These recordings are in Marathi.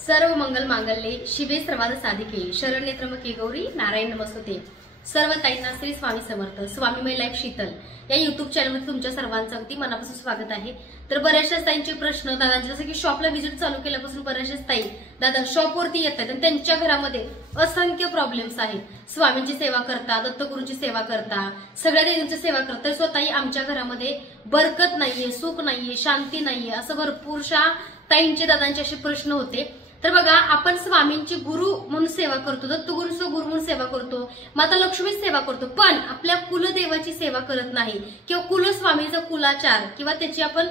सर्व मंगल मांगल्ये शिवे सर्वार्थ साधिके शरण्ये त्र्यंबके गौरी नारायण नमस्तुते। सर्व ताईंना श्री स्वामी समर्थ स्वामीमय लाईफ शीतल या युट्यूब चॅनलमध्ये तुमच्या सर्वांचं अगदी मनापासून स्वागत आहे। तर बऱ्याचशा ताईंचे प्रश्न दादांचे जसं की शॉपला व्हिजिट चालू केल्यापासून बऱ्याचशा ताई दादा शॉपवरती येतात आणि त्यांच्या घरामध्ये असंख्य प्रॉब्लेम्स आहेत। स्वामींची सेवा करता, दत्तगुरूंची सेवा करता, सगळ्या देवींची सेवा करता, स्वतःही आमच्या घरामध्ये बरकत नाहीये, सुख नाहीये, शांती नाहीये, असं भरपूरशा ताईंचे दादांचे असे प्रश्न होते। तर बघा, आपण स्वामींची गुरु म्हणून सेवा करतो, दत्तगुरूंचा गुरु म्हणून सेवा करतो, माता लक्ष्मीची सेवा करतो, पण आपल्या कुलदेवाची सेवा करत नाही किंवा कुलस्वामीचा कुलाचार किंवा त्याची आपण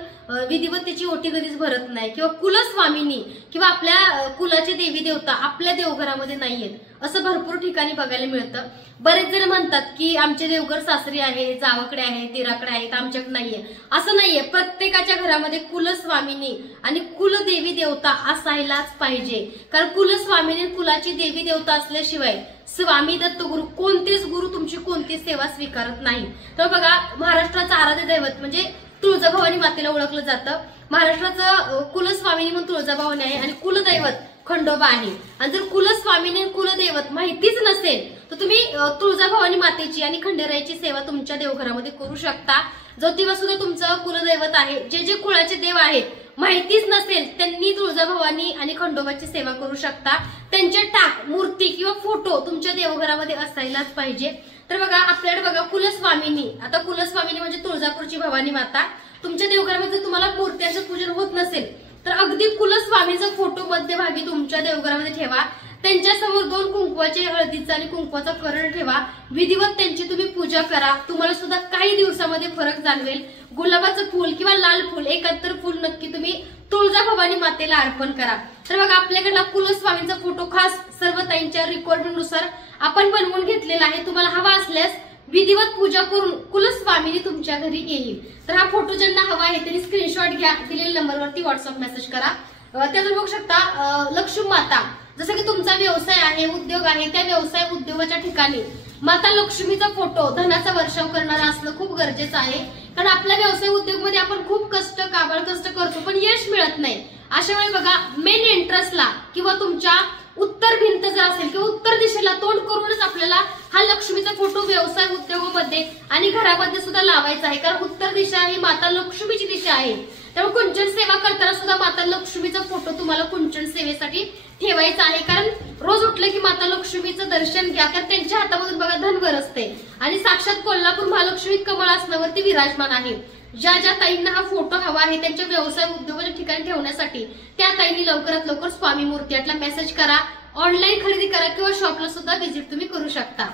विधिवत त्याची ओटी कधीच भरत नाही किंवा कुलस्वामीनी किंवा आपल्या कुलाचे देवी देवता आपल्या देवघरामध्ये नाहीयेत, असं भरपूर ठिकाणी बघायला मिळतं। बरेच जण म्हणतात की आमचे देवघर सासरी आहे, जावाकडे आहे, दिराकडे आहेत, आमच्याकडे नाहीये। असं नाहीये, प्रत्येकाच्या घरामध्ये कुलस्वामीनी आणि कुलदेवी देवता असायलाच पाहिजे, कारण कुलस्वामीनी कुलाची देवी देवता असल्याशिवाय स्वामी दत्तगुरु कोणतेच गुरु तुमची कोणती सेवा स्वीकारत नाही। तर बघा, महाराष्ट्राचं आराध्य दैवत म्हणजे तुळजाभवानी मातेला ओळखलं जातं। महाराष्ट्राचं कुलस्वामिनी म्हणून तुळजाभवानी आहे आणि कुलदैवत खंडोबा आहे। आणि जर कुलस्वामिनी कुलदैवत माहितीच नसेल तर तुम्ही तुळजाभवानी मातेची आणि खंडेरायाची सेवा तुमच्या देवघरामध्ये करू शकता। ज्योतिबा सुद्धा तुमचं कुलदैवत आहे। जे जे कुळाचे देव आहेत माहितीच नसेल त्यांनी तुळजाभवानी आणि खंडोबाची सेवा करू शकता। त्यांचे टाक मूर्ती किंवा फोटो तुमच्या देवघरामध्ये असायलाच पाहिजे। तर बघा, आपल्याकडे बघा कुलस्वामिनी, आता कुलस्वामिनी म्हणजे तुळजापूरची भवानी माता। तुमच्या देवघरामध्ये तुम्हाला मूर्त्यांचं पूजन होत नसेल तर अगदी कुलस्वामीचा फोटो मध्यभागी तुमच्या देवघरामध्ये ठेवा। त्यांच्या समोर 2 कुंकवाचे हळदीचा आणि कुंकवाचा करण ठेवा, विधिवत त्यांची तुम्ही पूजा करा। तुम्हाला सुद्धा काही दिवसामध्ये फरक जाणवेल। गुलाबाचं फूल किंवा लाल फूल एकांतर फूल नक्की तुम्ही तुळजाभवानी मातेला अर्पण करा। तर बघा, आपल्याकडला कुलस्वामींचा फोटो खास सर्व ताईंच्या रिक्वायरमेंटनुसार आपण बनवून घेतलेला आहे। तुम्हाला हवा असल्यास विधिवत पूजा करून कुलस्वामीनी तुमच्या घरी येईल। तर हा फोटो ज्यांना हवा आहे त्यांनी स्क्रीनशॉट घ्या, दिलेल्या नंबरवरती व्हॉट्सअप मेसेज करा। त्यातून बघू शकता लक्ष्मी माता, जसं की तुमचा व्यवसाय आहे, उद्योग आहे, त्या व्यवसाय उद्योगाच्या ठिकाणी माता लक्ष्मीचा फोटो धनाचा वर्षाव करणारा असणं खूप गरजेचं आहे। कारण आपल्या व्यवसाय उद्योग मध्ये आपण खूप कष्ट काबाड कष्ट करतो पण यश मिळत नाही। अशा वेळी बघा, मेन एंट्रन्सला किंवा तुमच्या उत्तर भिंत जर असेल किंवा उत्तर दिशेला तोंड करूनच आपल्याला हा लक्ष्मीचा फोटो व्यवसाय उद्योगामध्ये आणि घरामध्ये सुद्धा लावायचा आहे। कारण उत्तर दिशा ही माता लक्ष्मीची दिशा आहे। त्यामुळे कुंचन सेवा करताना सुद्धा माता लक्ष्मीचा फोटो तुम्हाला कुंचन सेवेसाठी ठेवायचा आहे। कारण रोज उठलं की माता लक्ष्मीचं दर्शन घ्या, कारण त्यांच्या हातामधून बघा धनभर असते आणि साक्षात कोल्हापूर महालक्ष्मी कमळ आसनावरती विराजमान आहे। ज्या ज्या ताईंना हा फोटो हवा आहे त्यांच्या व्यवसाय उद्योगाच्या ठिकाणी ठेवण्यासाठी त्या ताईंनी लवकरात लवकर स्वामी मूर्ती यातला मेसेज करा, ऑनलाईन खरेदी करा किंवा शॉपला सुद्धा व्हिजिट तुम्ही करू शकता।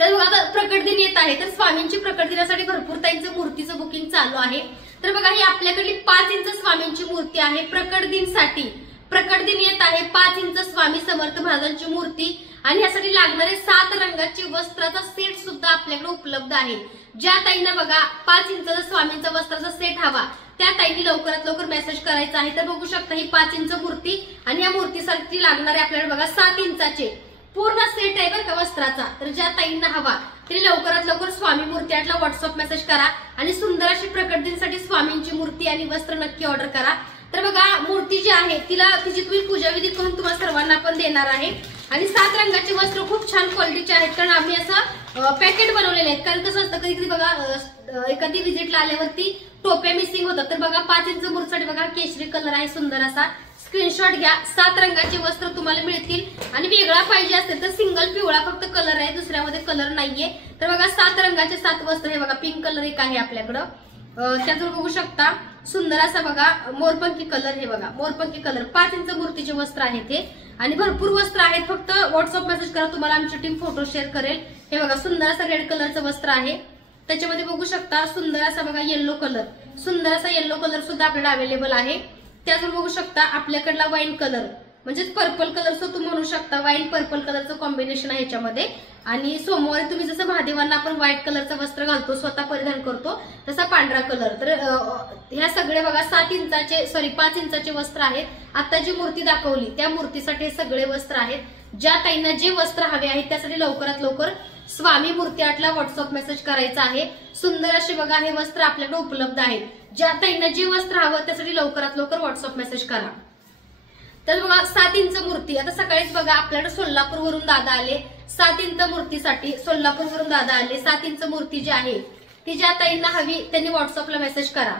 तर बघा, आता प्रकट दिन येत आहे, तर स्वामींची प्रकट दिनासाठी भरपूर ताईंचं मूर्तीचं बुकिंग चालू आहे। तर बघा, ही आपल्याकडली 5 इंच स्वामींची मूर्ती आहे प्रकट दिनसाठी। प्रकट दिन येत आहे, 5 इंच स्वामी समर्थ महाराजांची मूर्ती आणि यासाठी लागणारे 7 रंगाचे वस्त्राचा सेट सुद्धा आपल्याकडे उपलब्ध आहे। ज्या ताईंना बघा 5 इंचाचा स्वामींचा वस्त्राचा सेट हवा त्या ताईंनी लवकरात लवकर मेसेज करायचा आहे। तर बघू शकता ही 5 इंच मूर्ती आणि या मूर्तीसाठी लागणारे आपल्याकडे बघा 7 इंचाचे पूर्ण सेट आहे बरं का वस्त्राचा। तर ज्या ताईंना हवा तरी लवकरात लवकर स्वामी मूर्ती यातला व्हॉट्सअप मेसेज करा आणि सुंदर अशी प्रकट दिनासाठी स्वामींची मूर्ती आणि वस्त्र नक्की ऑर्डर करा। तर बघा, मूर्ती जी आहे तिची तुम्ही पूजाविधी करून तुम्हाला सर्वांना आपण देणार आहे आणि 7 रंगाचे वस्त्र खूप छान क्वालिटीचे आहेत, कारण आम्ही असं पॅकेट बनवलेले आहेत। कारण कसं असतं, कधी कधी बघा एखादी व्हिजिटला आल्यावरती टोप्या मिसिंग होतात। तर बघा, 5 इंच मूर्तीसाठी बघा केशरी कलर आहे सुंदर असा, स्क्रीनशॉट घ्या। 7 रंगाचे वस्त्र तुम्हाला मिळतील आणि वेगळा पाहिजे असेल तर सिंगल पिवळा फक्त कलर आहे, दुसऱ्यामध्ये कलर नाहीये। तर बघा, 7 रंगाचे 7 वस्त्र, हे बघा पिंक कलर एक आहे आपल्याकडं, त्यातून बघू शकता सुंदर असा बघा मोरपंखी कलर, हे बघा मोरपंखी कलर 5 इंच मूर्तीचे वस्त्र आहेत हे आणि भरपूर वस्त्र आहेत। फक्त व्हॉट्सअप मेसेज करा, तुम्हाला आमची टीम फोटो शेअर करेल। हे बघा सुंदर असा रेड कलरचं वस्त्र आहे, त्याच्यामध्ये बघू शकता सुंदर असा बघा येल्लो कलर, सुंदर असा येल्लो कलर सुद्धा आपल्याला अवेलेबल आहे। त्यातून बघू शकता आपल्याकडला वाईन कलर म्हणजे पर्पल कलर तुम्ही म्हणू शकता, वाईन पर्पल कलरचं कॉम्बिनेशन आहे याच्यामध्ये। आणि सोमवारी तुम्ही जसं महादेवांना आपण व्हाईट कलरचं वस्त्र घालतो, स्वतः परिधान करतो, तसा पांढरा कलर। तर ह्या सगळे बघा 5 इंचाचे वस्त्र आहेत। आता जी मूर्ती दाखवली त्या मूर्तीसाठी हे सगळे वस्त्र आहेत। ज्या ताईंना जे वस्त्र हवे आहेत त्यासाठी लवकरात लवकर स्वामी मूर्ती आर्टला व्हॉट्सअप मेसेज करायचा आहे। सुंदर असे बघा हे वस्त्र आपल्याकडे उपलब्ध आहेत। ज्या ताईंना जे वस्त्र हवं त्यासाठी लवकरात लवकर व्हॉट्सअप मेसेज करा। तर बघा 7 इंच मूर्ती, आता सकाळीच बघा आपल्याकडे सोलापूरवरून दादा आले 7 इंच मूर्तीसाठी, सोलापूरवरून दादा आले 7 इंच मूर्ती जी आहे ती ज्या ताईंना हवी त्यांनी व्हॉट्सअपला मेसेज करा।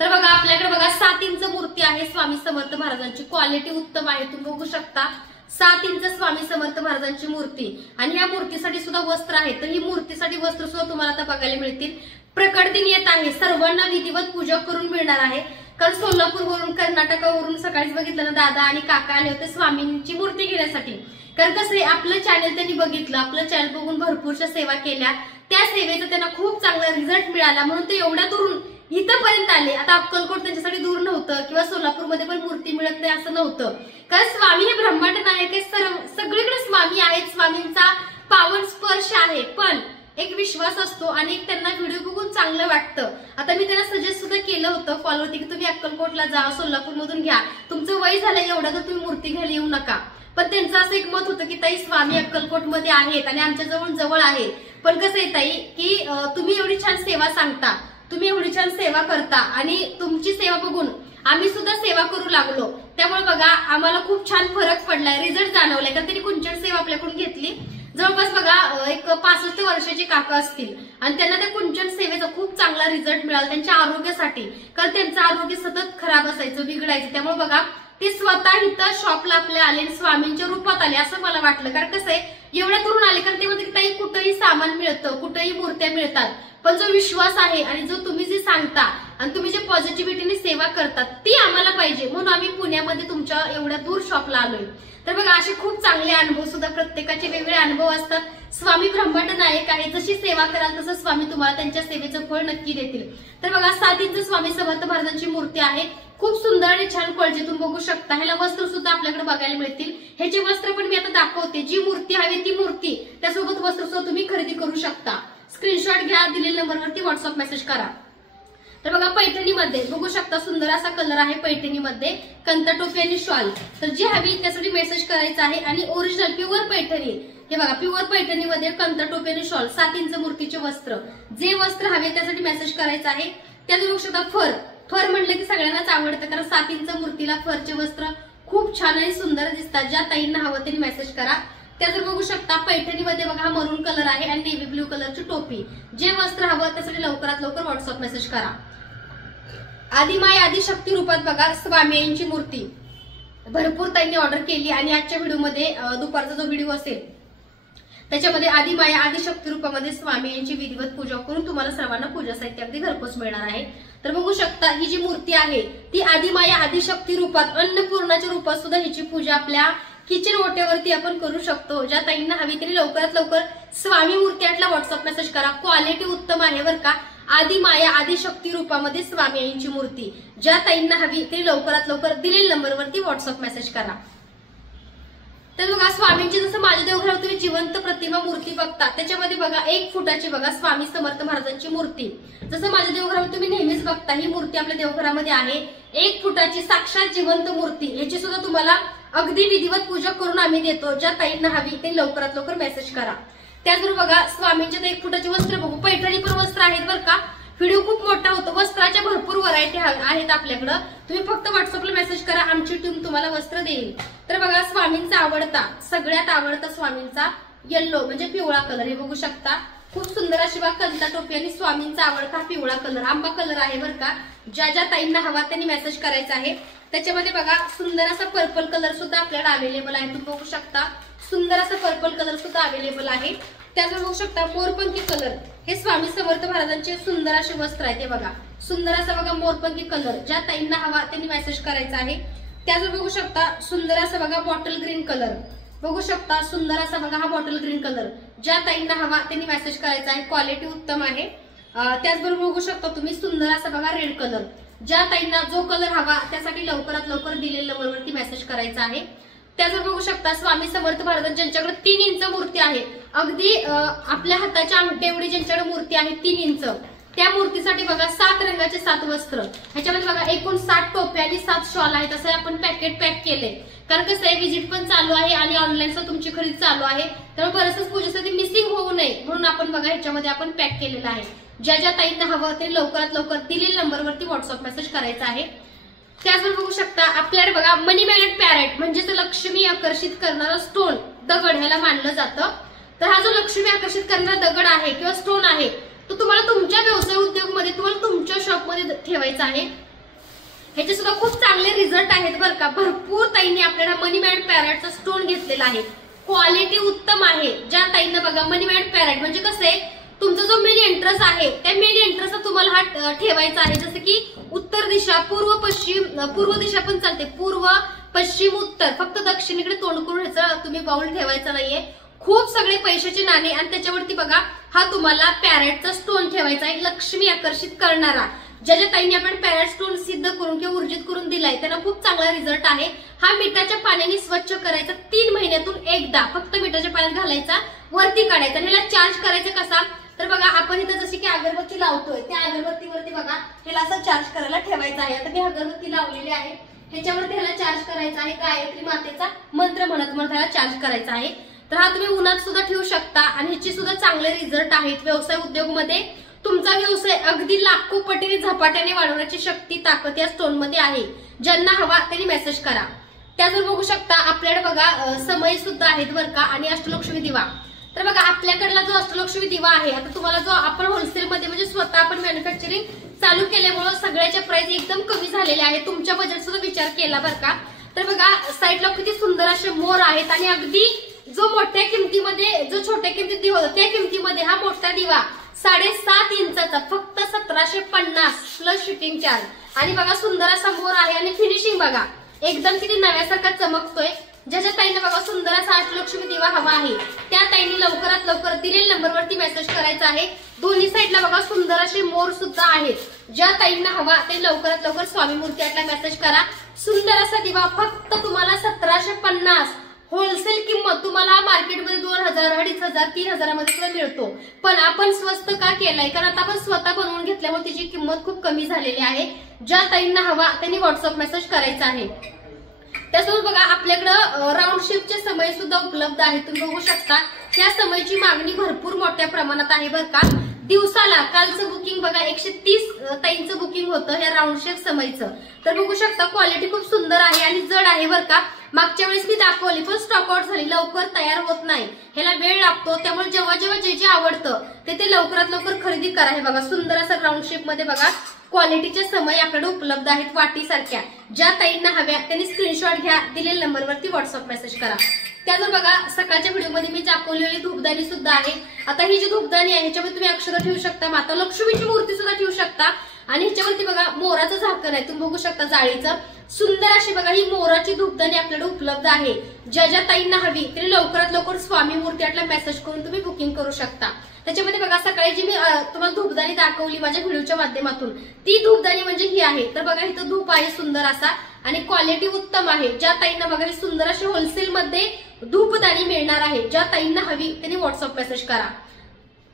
तर बघा आपल्याकडे बघा 7 इंच मूर्ती आहे स्वामी समर्थ महाराजांची, क्वालिटी उत्तम आहे, तुम्ही बघू शकता 7 इंच स्वामी समर्थ महाराजांची मूर्ती। आणि या मूर्तीसाठी सुद्धा वस्त्र आहे, तर ही मूर्तीसाठी वस्त्र सुद्धा तुम्हाला आता बघायला मिळतील। प्रकट दिन येत आहे, सर्वांना विधिवत पूजा करून मिळणार आहे, कारण सोलापूरवरून कर्नाटकावरून सकाळीच बघितलं ना दादा आणि काका आले होते स्वामींची मूर्ती घेण्यासाठी। कारण कसं आहे आपलं चॅनल त्यांनी बघितलं, आपलं चॅनल बघून भरपूरशा सेवा केल्या, त्या सेवेचा त्यांना खूप चांगला रिझल्ट मिळाला म्हणून ते एवढ्या दुरून इथपर्यंत आले। आता अक्कलकोट त्यांच्यासाठी दूर नव्हतं किंवा सोलापूरमध्ये पण मूर्ती मिळत नाही असं नव्हतं, कारण स्वामी हे ब्रह्मांड नायक आहे, सगळीकडे स्वामी आहेत, स्वामींचा पावन स्पर्श आहे, पण एक विश्वास असतो आणि एक त्यांना व्हिडिओ बघून चांगलं वाटतं। आता मी त्यांना सजेस्ट सुद्धा केलं होतं कॉलवरती की तुम्ही अक्कलकोटला जा, सोलापूरमधून घ्या, तुमचं वय झालंय एवढं तर तुम्ही मूर्ती घ्यायला येऊ नका। पण त्यांचं असं एक मत होतं की ताई स्वामी अक्कलकोटमध्ये आहेत आणि आमच्या जवळ आहे, पण कसं आहे ताई की तुम्ही एवढी छान सेवा सांगता, तुम्ही एवढी छान सेवा करता आणि तुमची सेवा बघून आम्ही सुद्धा सेवा करू लागलो, त्यामुळे बघा आम्हाला खूप छान फरक पडलाय, रिझल्ट जाणवलाय। कारण त्यांनी कुंचन सेवा आपल्याकडून घेतली, जवळपास बघा एक 65 वर्षाचे काका असतील आणि त्यांना त्या कुंचन सेवेचा खूप चांगला रिझल्ट मिळाला त्यांच्या आरोग्यासाठी, कारण त्यांचं आरोग्य सतत खराब असायचं, बिघडायचं, त्यामुळे बघा ते स्वतः इथं शॉपला आपले आले आणि स्वामींच्या रूपात आले असं मला वाटलं। कारण कसं आहे एवढ्या दुरून आले, कारण ते म्हणते की ताई कुठंही सामान मिळतं, कुठेही मूर्त्या मिळतात, पण जो विश्वास आहे आणि जो तुम्ही जे सांगता आणि तुम्ही जे पॉझिटिव्हिटीने सेवा करतात ती आम्हाला पाहिजे, म्हणून आम्ही पुण्यामध्ये तुमच्या एवढ्या दूर शॉपला आलोय। तर बघा असे खूप चांगले अनुभव सुद्धा, प्रत्येकाचे वेगवेगळे अनुभव असतात। स्वामी ब्रह्मांड नायक आहे, जशी सेवा कराल तसं स्वामी तुम्हाला त्यांच्या सेवेचं फळ नक्की देतील। तर बघा 7 इंच स्वामी समर्थ महाराजांची मूर्ती आहे, खूप सुंदर आणि छान क्वालिटी तुम्ही बघू शकता। ह्याला वस्त्र सुद्धा आपल्याकडे बघायला मिळतील, ह्याचे वस्त्र पण मी आता दाखवते, जी मूर्ती हवी ती मूर्ती त्यासोबत वस्त्र सुद्धा तुम्ही खरेदी करू शकता। स्क्रीनशॉट घ्या, दिलेल्या नंबरवरती व्हॉट्सअप मेसेज करा। तर बघा पैठणीमध्ये बघू शकता सुंदर असा कलर आहे, पैठणीमध्ये कंतटोपी आणि शॉल, तर जी हवी त्यासाठी मेसेज करायचा आहे। आणि ओरिजिनल प्युअर पैठणी, हे बघा प्युअर पैठणीमध्ये कंतटोपी आणि शॉल 7 इंच मूर्तीचे वस्त्र, जे वस्त्र हवे त्यासाठी मेसेज करायचा आहे। त्यात बघू शकता फर म्हटलं की सगळ्यांनाच आवडतं, कारण 7 इंच मूर्तीला फरचे वस्त्र खूप छान आणि सुंदर दिसतात, ज्या ताईंना हवं त्यांनी मेसेज करा। त्यात बघू शकता पैठणीमध्ये बघा मरून कलर आहे आणि नेव्ही ब्ल्यू कलरची टोपी, जे वस्त्र हवं त्यासाठी लवकरात लवकर व्हॉट्सअप मेसेज करा। आदिमाय आदिशक्ती रूपात बघा स्वामींची मूर्ती भरपूर ताईंनी ऑर्डर केली आणि आजच्या व्हिडिओमध्ये दुपारचा जो व्हिडिओ असेल त्याच्यामध्ये आदिमाया आदिशक्ती रूपामध्ये स्वामींची विधिवत पूजा करून तुम्हाला सर्वांना पूजा साहित्य अगदी घरपोच मिळणार आहे। तर बघू शकता ही जी मूर्ती आहे ती आदिमाया आदिशक्ती रूपात, अन्नपूर्णाच्या रूपात सुद्धा हिची पूजा आपल्या किचन ओट्यावरती आपण करू शकतो। ज्या ताईंना हवी तरी लवकरात लवकर स्वामी मूर्ती आटला व्हॉट्सअप मेसेज करा, क्वालिटी उत्तम आहे बरं का। आदिमाया आदिशक्ती रूपामध्ये स्वामींची मूर्ती, ज्या ताईंना हवी तरी लवकरात लवकर दिलेल्या नंबरवरती व्हॉट्सअप मेसेज करा। तर बघा स्वामींची जसं माझ्या देवघरावर तुम्ही जिवंत प्रतिमा मूर्ती बघता, त्याच्यामध्ये बघा 1 फुटाची बघा स्वामी समर्थ महाराजांची मूर्ती, जसं माझ्या देवघरावर तुम्ही नेहमीच बघता ही मूर्ती आपल्या देवघरामध्ये आहे 1 फुटाची साक्षात जिवंत मूर्ती, ह्याची सुद्धा तुम्हाला अगदी विधिवत पूजा करून आम्ही देतो। ज्या ताईंना हवी ते लवकरात लवकर मेसेज करा। त्याचबरोबर बघा स्वामींचे 1 फुटाचे वस्त्र बघू, पैठणी पण वस्त्र आहेत बरं का, व्हिडिओ खूप मोठा होतो, वस्त्राच्या भरपूर व्हरायटी आहेत आपल्याकडं, तुम्ही फक्त व्हॉट्सअपला मेसेज करा, आमची टीम तुम्हाला वस्त्र देईल। तर बघा स्वामींचा आवडता, सगळ्यात आवडता स्वामींचा येल्लो म्हणजे पिवळा कलर, हे बघू शकता खूप सुंदर अशी बघा कंता टोपी आणि स्वामींचा आवडता पिवळा कलर, आंबा कलर आहे बरं का। ज्या ज्या ताईंना हवा त्यांनी मेसेज करायचा आहे। त्याच्यामध्ये बघा सुंदर असा पर्पल कलर सुद्धा आपल्याला अवेलेबल आहे, तुम्ही बघू शकता सुंदर असा पर्पल कलर सुद्धा अवेलेबल आहे। त्याचबरोबर बघू शकता मोरपंखी कलर, हे स्वामी समर्थ महाराजांचे सुंदर असे वस्त्र आहे, ते बघा सुंदर असा बघा मोरपंखी कलर, ज्या ताईंना हवा त्यांनी मेसेज करायचा आहे। त्याचबरोबर बघू शकता सुंदर असा बघा बॉटल ग्रीन कलर, बघू शकता सुंदर असा बघा हा बॉटल ग्रीन कलर, ज्या ताईंना हवा त्यांनी मेसेज करायचा आहे, क्वालिटी उत्तम आहे। त्याचबरोबर बघू शकता तुम्ही सुंदर असा बघा रेड कलर, ज्या ताईंना जो कलर हवा त्यासाठी लवकरात लवकर दिलेल्या नंबरवरती मेसेज करायचा आहे। त्याचबरोबर बघू शकता स्वामी समर्थ महाराज ज्यांच्याकडे 3 इंच मूर्ती आहे, अगदी आपल्या हाताच्या अंगठ्या एवढी ज्यांच्याकडे मूर्ती आहे 3 इंच, त्या मूर्तीसाठी बघा 7 रंगाचे 7 वस्त्र, ह्याच्यामध्ये बघा एकूण 7 टोप्या आणि 7 शॉल आहेत, असं आपण पॅकेट पॅक केले, कारण कसं आहे विजिट पण चालू आहे आणि ऑनलाईनचा तुमची खरेदी चालू आहे, त्यामुळे बरंच पूजेसाठी मिसिंग होऊ नये म्हणून आपण बघा ह्याच्यामध्ये आपण पॅक केलेलं आहे। ज्या ज्या ताईंना हवं ते लवकरात लवकर दिलेल्या नंबरवरती व्हॉट्सअप मेसेज करायचा आहे। त्याचबरोबर बघू शकता आपल्याकडे बघा मनी मॅग्नेट पॅरेट म्हणजेच लक्ष्मी आकर्षित करणारा स्टोन दगड ह्याला मानलं जातं। तर हा जो लक्ष्मी आकर्षित करणारा दगड आहे किंवा स्टोन आहे तो तुम्हाला तुमच्या व्यवसाय उद्योगमध्ये तुम्हाला तुमच्या शॉपमध्ये ठेवायचा आहे। ह्याचे सुद्धा खूप चांगले रिझल्ट आहेत बरं का। भरपूर ताईंनी आपल्याला मनी मॅग्नेट पॅरेटचा स्टोन घेतलेला आहे, क्वालिटी उत्तम आहे। ज्या ताईंना बघा मनी मॅग्नेट पॅरेट म्हणजे कसं आहे तुमचा जो मेन एंट्रन्स आहे त्या मेन एंट्रन्सला तुम्हाला हा ठेवायचा आहे। जसं की उत्तर दिशा, पूर्व पश्चिम, पूर्व दिशा पण चालते, पूर्व पश्चिम उत्तर, फक्त दक्षिणेकडे तोंड करून ह्याचा तुम्ही बाउल ठेवायचा नाहीये। खूप सगळे पैशाचे नाणे आणि त्याच्यावरती बघा हा तुम्हाला पॅरेटचा स्टोन ठेवायचा आहे, लक्ष्मी आकर्षित करणारा। ज्या ज्या ताईंनी आपण पॅरेट स्टोन सिद्ध करून किंवा ऊर्जित करून दिलाय त्यांना खूप चांगला रिझल्ट आहे। हा मिठाच्या पाण्याने स्वच्छ करायचा 3 महिन्यातून एकदा, फक्त मिठाच्या पाण्यात घालायचा, वरती काढायचा। ह्याला चार्ज करायचं कसा तर बघा आपण इथं जशी की अगरबत्ती लावतोय त्या अगरबत्तीवरती बघा ह्याला असं चार्ज करायला ठेवायचं आहे। आता मी अगरबत्ती लावलेली आहे, ह्याच्यावरती ह्याला चार्ज करायचा आहे, गायत्री मातेचा मंत्र म्हणत म्हणत ह्याला चार्ज करायचा आहे। तर हा तुम्ही उन्हात सुद्धा ठेवू शकता आणि ह्याची सुद्धा चांगले रिझल्ट आहेत। व्यवसाय उद्योगमध्ये तुमचा व्यवसाय अगदी लाखो पटीने झपाट्याने वाढवण्याची शक्ती ताकद या स्टोन मध्ये आहे। ज्यांना हवा त्यांनी मेसेज करा। त्याचबरोबर बघू शकता आपल्याकडे बघा समय सुद्धा आहेत बरं का आणि अष्टलक्ष्मी दिवा। तर बघा आपल्याकडला जो अष्टलक्ष्मी दिवा आहे आता तुम्हाला जो आपण होलसेल मध्ये म्हणजे स्वतः आपण मॅन्युफॅक्चरिंग चालू केल्यामुळे सगळ्याच्या प्राइस एकदम कमी झालेले आहे, तुमच्या बजेट सुद्धा विचार केला बरं का। तर बघा साईडला किती सुंदर असे मोर आहेत आणि अगदी जो मोठ्या किमतीमध्ये जो छोट्या किमतीत दिवा होता त्या किमतीमध्ये हा मोठा दिवा 7.5 इंचाचा फक्त 1750 प्लस शिपिंग चार्ज। आणि बघा सुंदर असा मोर आहे आणि फिनिशिंग बघा एकदम किती नव्यासारखा चमकतोय। ज्या ज्या ताईंना बघा सुंदर असा अष्टलक्ष्मी दिवा हवा आहे त्या ताईंनी लवकरात लवकर दिलेल्या नंबरवरती मेसेज करायचा आहे। दोन्ही साईडला बघा सुंदर असे मोर सुद्धा आहेत। ज्या ताईंना हवा ते लवकरात लवकर स्वामी मूर्ती आर्टला मेसेज करा। सुंदर असा दिवा फक्त तुम्हाला 1750, होलसेल किंमत तुम्हाला मार्केटमध्ये 2000, 2500, 3000 मध्ये सुद्धा मिळतो, पण आपण स्वस्त का केलाय कारण आता आपण स्वतः बनवून घेतल्यामुळे त्याची किंमत खूप कमी झालेली आहे। ज्या ताईंना हवा त्यांनी व्हॉट्सअप मेसेज करायचा आहे। त्यासोबत बघा आपल्याकडे राऊंड शेपचे समय सुद्धा उपलब्ध आहेत, तुम्ही बघू शकता। त्या समयची मागणी भरपूर मोठ्या प्रमाणात आहे बरं का। दिवसाला कालचं बुकिंग बघा 130 ताईंचं बुकिंग होतं या राऊंड शेप समयचं। तर बघू शकता क्वालिटी खूप सुंदर आहे आणि जड आहे बरं का। मागच्या वेळेस मी दाखवली पण स्टॉक आउट झाली, लवकर तयार होत नाही, ह्याला वेळ लागतो। त्यामुळे जेव्हा जेव्हा जे जे आवडतं ते लवकरात लवकर खरेदी करा। हे बघा सुंदर असं राऊंड शेप मध्ये बघा क्वालिटीचे समय आपल्याकडे उपलब्ध आहेत वाटीसारख्या। ज्या ताईंना हव्या त्यांनी स्क्रीनशॉट घ्या, दिलेल्या नंबरवरती व्हॉट्सअप मेसेज करा। त्यानंतर बघा सकाळच्या व्हिडिओमध्ये मी दाखवलेली धूपदाणी सुद्धा आहे। आता ही जी धूपदाणी आहे ह्याच्यामध्ये तुम्ही अक्षर ठेवू शकता, माता लक्ष्मीची मूर्ती सुद्धा ठेवू शकता आणि ह्याच्यावरती बघा मोराचं झाकण आहे, तुम्ही बघू शकता जाळीचं। सुंदर अशी बघा ही मोराची धूपदाणी आपल्याकडे उपलब्ध आहे। ज्या ज्या ताईंना हवी तरी लवकरात लवकर स्वामी मूर्ती आर्टला मेसेज करून तुम्ही बुकिंग करू शकता। त्याच्यामध्ये बघा सकाळी जी मी तुम्हाला धूपदाणी दाखवली माझ्या व्हिडिओच्या माध्यमातून ती धूपदाणी म्हणजे ही आहे। तर बघा इथं धूप आहे सुंदर असा आणि क्वालिटी उत्तम आहे। ज्या ताईंना बघा ही सुंदर अशी होलसेल मध्ये धूपदाणी मिळणार आहे, ज्या ताईंना हवी त्यांनी व्हॉट्सअप मेसेज करा।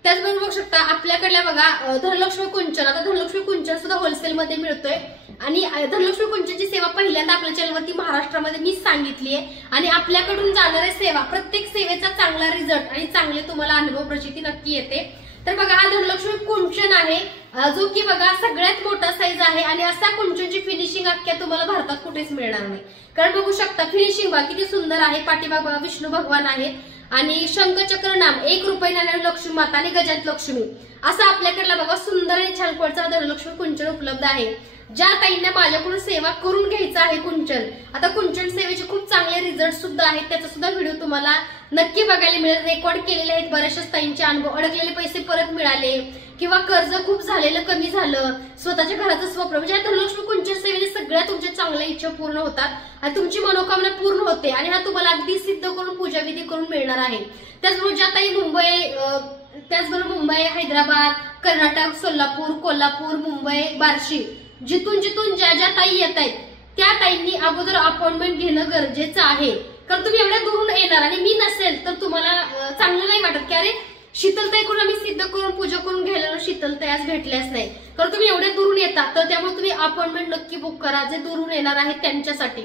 त्याचबरोबर बघू शकता आपल्याकडल्या बघा धनलक्ष्मी कुंचन, आता धनलक्ष्मी कुंचन सुद्धा होलसेल मध्ये मिळतोय आणि धनलक्ष्मी कुंचनची सेवा पहिल्यांदा आपल्या चॅनलवरती महाराष्ट्रामध्ये मीच सांगितली आहे आणि आपल्याकडून जाणाऱ्या सेवा प्रत्येक सेवेचा चांगला रिझल्ट आणि चांगले तुम्हाला अनुभव प्रचिती नक्की येते। तर बघा हा धनलक्ष्मी कुंचन आहे जो की बघा सगळ्यात मोठा साईज आहे आणि असा कुंचनची फिनिशिंग अख्ख्या तुम्हाला भारतात कुठेच मिळणार नाही। कारण बघू शकता फिनिशिंग बघा किती सुंदर आहे। पाठीमाग बघा विष्णू भगवान आहे आणि शंखचक्र नाम, 1 रुपये नाण्यावर लक्ष्मी माता आणि गजात लक्ष्मी असा आपल्याकडला बघा सुंदर आणि छान क्वालिटीचा धनलक्ष्मी कुंचन उपलब्ध आहे। ज्या ताईंना माझ्याकडून सेवा करून घ्यायचं आहे कुंचन, आता कुंचन सेवेचे खूप चांगले रिझल्ट सुद्धा आहेत, त्याचा सुद्धा व्हिडिओ तुम्हाला नक्की बघायला मिळेल। रेकॉर्ड केलेले आहेत बऱ्याचशाच ताईंचे अनुभव, अडकलेले पैसे परत मिळाले किंवा कर्ज खूप झालेलं कमी झालं, स्वतःच्या घराचं स्वप्न म्हणजे धनलक्ष्मी कुंचन सेवेने सगळ्या तुमच्या चांगल्या इच्छा पूर्ण होतात आणि तुमची मनोकामना पूर्ण होते आणि हा तुम्हाला अगदी सिद्ध करून पूजाविधी करून मिळणार आहे। त्याचबरोबर ज्या ताई मुंबई, हैदराबाद, कर्नाटक, सोलापूर, कोल्हापूर, मुंबई, बार्शी जिथून जिथून ज्या ज्या ताई येत आहेत त्या ताईंनी अगोदर अपॉइंटमेंट घेणं गरजेचं आहे। कारण तुम्ही एवढ्या दूरून येणार आणि मी नसेल तर तुम्हाला चांगलं नाही वाटत की अरे शीतलताईकडून आम्ही सिद्ध करून पूजा करून घ्यायला शीतलताई आज भेटल्याच नाही। कारण तुम्ही एवढ्या दूरून येतात तर त्यामुळे तुम्ही अपॉइंटमेंट नक्की बुक करा जे दूरून येणार आहेत त्यांच्यासाठी।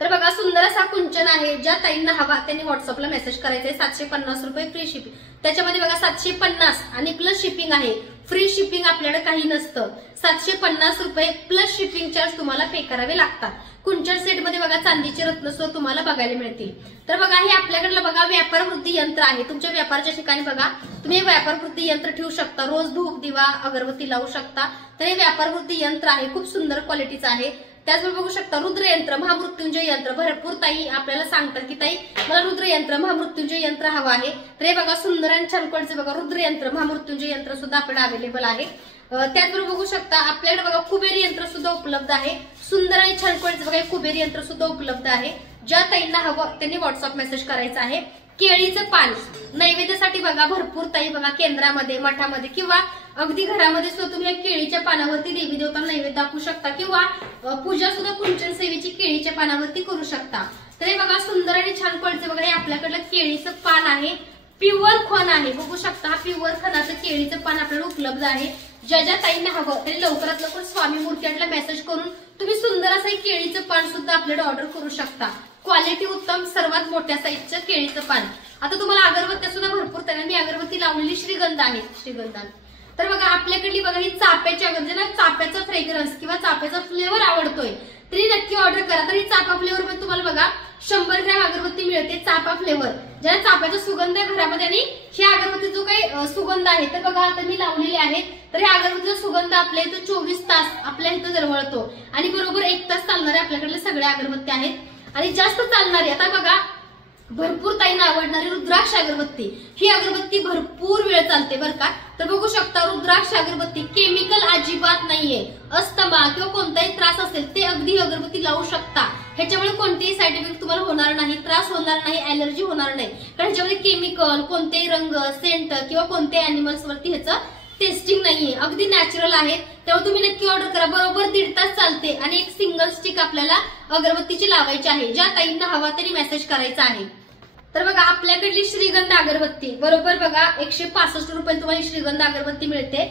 तर बघा सुंदर असा कुंचन आहे, ज्या ताईंना हवा त्यांनी व्हॉट्सअपला मेसेज करायचा आहे। 750 रुपये फ्री शिपिंग, त्याच्यामध्ये बघा 750 आणि प्लस शिपिंग आहे। फ्री शिपिंग आपल्याकडे काही नसतं. 750 रुपये प्लस शिपिंग चार्ज तुम्हाला पे करावे लागतात. कुंचन सेटमध्ये बघा चांदीचे रत्न सुद्धा तुम्हाला बघायला मिळतील. तर बघा हे आपल्याकडलं बघा व्यापार वृद्धी यंत्र आहे. तुमच्या व्यापाराच्या ठिकाणी बघा तुम्ही व्यापार वृद्धी यंत्र ठेवू शकता. रोज धूप दिवा अगरबत्ती लावू शकता. तर हे व्यापार वृद्धी यंत्र आहे, खूप सुंदर क्वालिटीचं आहे. त्याचबरोबर बघू शकता रुद्र यंत्र, महामृत्युंजय यंत्र. भरपूर ताई आपल्याला सांगतात की ताई मला रुद्र यंत्र महामृत्युंजय यंत्र हवं आहे. तर हे बघा सुंदर आणि छान क्वालिटीचं बघा रुद्र यंत्र महामृत्युंजय यंत्र सुद्धा आपल्याला अवेलेबल आहे. त्याचबरोबर बघू शकता आपल्याकडे बघा कुबेर यंत्र सुद्धा उपलब्ध आहे. सुंदर आणि छान क्वालिटीचं बघा कुबेर यंत्र सुद्धा उपलब्ध आहे. ज्या ताईंना हवं त्यांनी व्हॉट्सअप मेसेज करायचा आहे. केळीचं पान नैवेद्यासाठी बघा भरपूर ताई बघा केंद्रामध्ये मठामध्ये किंवा अगदी घरामध्ये सुद्धा तुम्ही केळीच्या पानावरती देवी देवतांना नैवेद्य दाखवू शकता किंवा पूजा सुद्धा कुंचन सेवेची केळीच्या पानावरती करू शकता. तर हे बघा सुंदर आणि छान क्वालिटीचं बघा हे आपल्याकडलं केळीचं पान आहे. प्युअर खण आहे, बघू शकता हा प्युअर खणाचं केळीचं पान आपल्याला उपलब्ध आहे. ज्या ज्या ताईंना हवं तरी लवकरात लवकर स्वामी मूर्तीला मेसेज करून तुम्ही सुंदर असं केळीचं पान सुद्धा आपल्याला ऑर्डर करू शकता. क्वालिटी उत्तम, सर्वात मोठ्या साईजचं केळीचं पान. आता तुम्हाला अगरबत्त्या सुद्धा भरपूर त्यांना मी अगरबत्ती लावलेली श्रीगंध आहे. श्रीगंध तर बघा आपल्याकडली बघा ही चाप्याची अगरबत्ती ना, चाप्याचा फ्रेग्रन्स किंवा चाप्याचा फ्लेवर आवडतोय तरी नक्की ऑर्डर करा. तर ही चापा फ्लेवर मध्ये तुम्हाला बघा 100 ग्रॅम अगरबत्ती मिळते. चापा फ्लेवर ज्याला चाप्याचा सुगंध घरामध्ये आणि ही अगरबत्ती जो काही सुगंध आहे तर बघा आता मी लावलेली आहे. तर ह्या अगरबत्तीचा सुगंध आपल्या इथं 24 तास आपल्या इथं दरवळतो आणि बरोबर 1 तास चालणारे आपल्याकडे सगळ्या अगरबत्त्या आहेत. आणि जास्त चालणारी आता बघा भरपूर ताईंना आवडणारी रुद्राक्ष अगरबत्ती. ही अगरबत्ती भरपूर वेळ चालते बरं का. तर बघू शकता रुद्राक्ष अगरबत्ती केमिकल अजिबात नाहीये. अस्थमा किंवा कोणताही त्रास असेल ते अगदी अगरबत्ती लावू शकता. ह्याच्यामुळे कोणतेही साईड इफेक्ट तुम्हाला होणार नाही, त्रास होणार नाही, अलर्जी होणार नाही. कारण ह्याच्यामध्ये केमिकल कोणतेही रंग सेंट किंवा कोणत्याही अॅनिमल्स वरती ह्याचं टेस्टिंग नाहीये. अगदी नॅचरल आहे. त्यामुळे तुम्ही नक्की ऑर्डर करा. बरोबर 1.5 तास चालते आणि एक सिंगल स्टिक आपल्याला अगरबत्तीची लावायची आहे. ज्या ताईंना हवा तरी मेसेज करायचा आहे. तर बघा आपल्याकडली श्रीगंध अगरबत्ती बरोबर बघा 165 रुपये तुम्हाला श्रीगंध अगरबत्ती मिळते.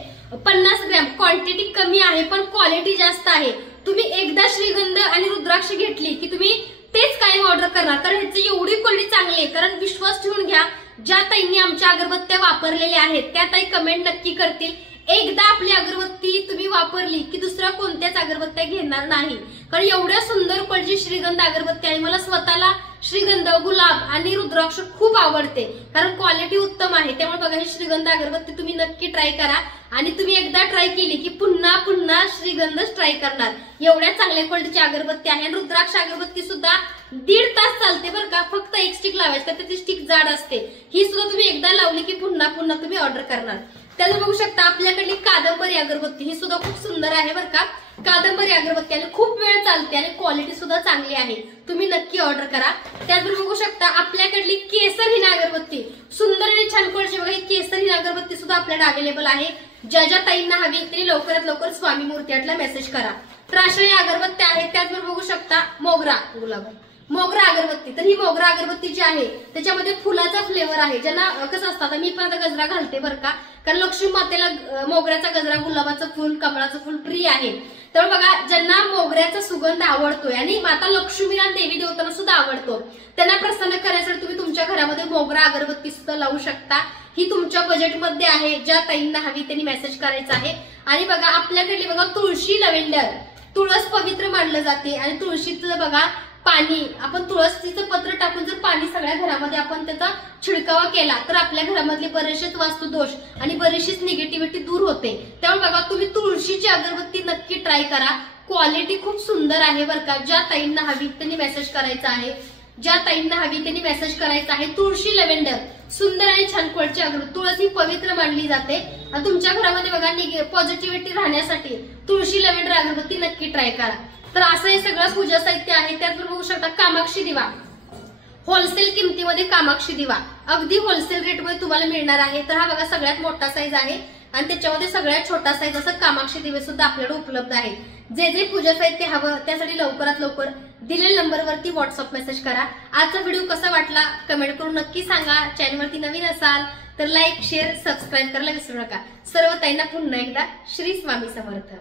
50 ग्रॅम क्वांटिटी कमी आहे पण क्वालिटी जास्त आहे. तुम्ही एकदा श्रीगंध आणि रुद्राक्ष घेतली की तुम्ही तेच कायम ऑर्डर करणार, कारण ह्याची एवढी क्वालिटी चांगली आहे. कारण विश्वास ठेवून घ्या, ज्या ताईंनी आमच्या अगरबत्त्या वापरलेल्या आहेत त्या ताई कमेंट नक्की करतील. एकदा आपली अगरबत्ती तुम्ही वापरली की दुसऱ्या कोणत्याच अगरबत्त्या घेणार नाही. कारण एवढ्या सुंदर क्वालिटी श्रीगंध अगरबत्ती आहे. मला स्वतःला श्रीगंध गुलाब आणि रुद्राक्ष खूप आवडते कारण क्वालिटी उत्तम आहे. त्यामुळे बघा ही श्रीगंध अगरबत्ती तुम्ही नक्की ट्राय करा आणि तुम्ही एकदा ट्राय केली की पुन्हा पुन्हा श्रीगंधच ट्राय करणार. एवढ्या चांगल्या क्वालिटीची अगरबत्ती आहे. आणि रुद्राक्ष अगरबत्ती सुद्धा 1.5 तास चालते बरं का. फक्त एक स्टिक लावायची तर ती स्टिक जाड असते. ही सुद्धा तुम्ही एकदा लावली की पुन्हा पुन्हा तुम्ही ऑर्डर करणार. त्याला बघू शकता आपल्याकडली कादंबरी अगरबत्ती ही सुद्धा खूप सुंदर आहे बरं का. कादंबरी अगरबत्ती आणि खूप वेळ चालते आणि क्वालिटी सुद्धा चांगली आहे. तुम्ही नक्की ऑर्डर करा. त्याचबरोबर बघू शकता आपल्याकडली केसर हिना अगरबत्ती सुंदर आणि छान क्वालिटी बघा. ही केसर हिना अगरबत्ती सुद्धा आपल्याला अवेलेबल आहे. ज्या ज्या ताईंना हवी तरी लवकरात लवकर स्वामी मूर्तीला मेसेज करा. तर अशा या अगरबत्त्या आहेत. त्याचबरोबर बघू शकता मोगरा गुलाब मोगरा अगरबत्ती. तर ही मोगरा अगरबत्ती जी आहे त्याच्यामध्ये फुलाचा फ्लेवर आहे. ज्यांना कसं असतं मी पण आता गजरा घालते बरं का, कारण लक्ष्मी मातेला मोगऱ्याचा गजरा गुलाबाचं फुल कमळाचं फुल प्रिय आहे. तर बघा ज्यांना मोगऱ्याचा सुगंध आवडतोय आणि माता लक्ष्मीला देवी देवतांना सुद्धा आवडतो त्यांना प्रसन्न करण्यासाठी तुम्ही तुमच्या घरामध्ये मोगरा अगरबत्ती सुद्धा लावू शकता. ही तुमच्या बजेटमध्ये आहे. ज्या ताईंना हवी त्यांनी मेसेज करायचा आहे. आणि बघा आपल्याकडली बघा तुळशी लव्हेंडर. तुळस पवित्र मानलं जाते आणि तुळशीचं बघा पाणी आपण तुळशीचं पत्र टाकून जर पाणी सगळ्या घरामध्ये आपण त्याचा छिडकावा केला तर आपल्या घरामधले बरेचसेच वास्तुदोष आणि बरीचशीच निगेटिव्हिटी दूर होते. त्यामुळे बघा तुम्ही तुळशीची अगरबत्ती नक्की ट्राय करा. क्वालिटी खूप सुंदर आहे बरं का. ज्या ताईंना हवी त्यांनी मेसेज करायचा आहे. ज्या ताईंना हवी त्यांनी मेसेज करायचा आहे. तुळशी लव्हेंडर सुंदर आणि छान क्वालिटीची अगरबत्ती. तुळस ही पवित्र मानली जाते आणि तुमच्या घरामध्ये बघा पॉझिटिव्हिटी राहण्यासाठी तुळशी लव्हेंडर अगरबत्ती नक्की ट्राय करा. तर असं हे सगळं पूजा साहित्य आहे. त्याचबरोबर बघू शकता कामाक्षी दिवा होलसेल किमतीमध्ये. कामाक्षी दिवा अगदी होलसेल रेटमध्ये तुम्हाला मिळणार आहे. तर हा बघा सगळ्यात मोठा साईज आहे आणि त्याच्यामध्ये सगळ्यात छोटा साईज असं कामाक्षी दिवे सुद्धा आपल्याकडे उपलब्ध आहेत. जे जे पूजा साहित्य हवं त्यासाठी लवकरात लवकर दिलेल्या नंबरवरती व्हॉट्सअप मेसेज करा. आजचा व्हिडिओ कसा वाटला कमेंट करून नक्की सांगा. चॅनलवरती नवीन असाल तर लाईक शेअर सबस्क्राईब करायला विसरू नका. सर्व ताईंना पुन्हा एकदा श्री स्वामी समर्थ.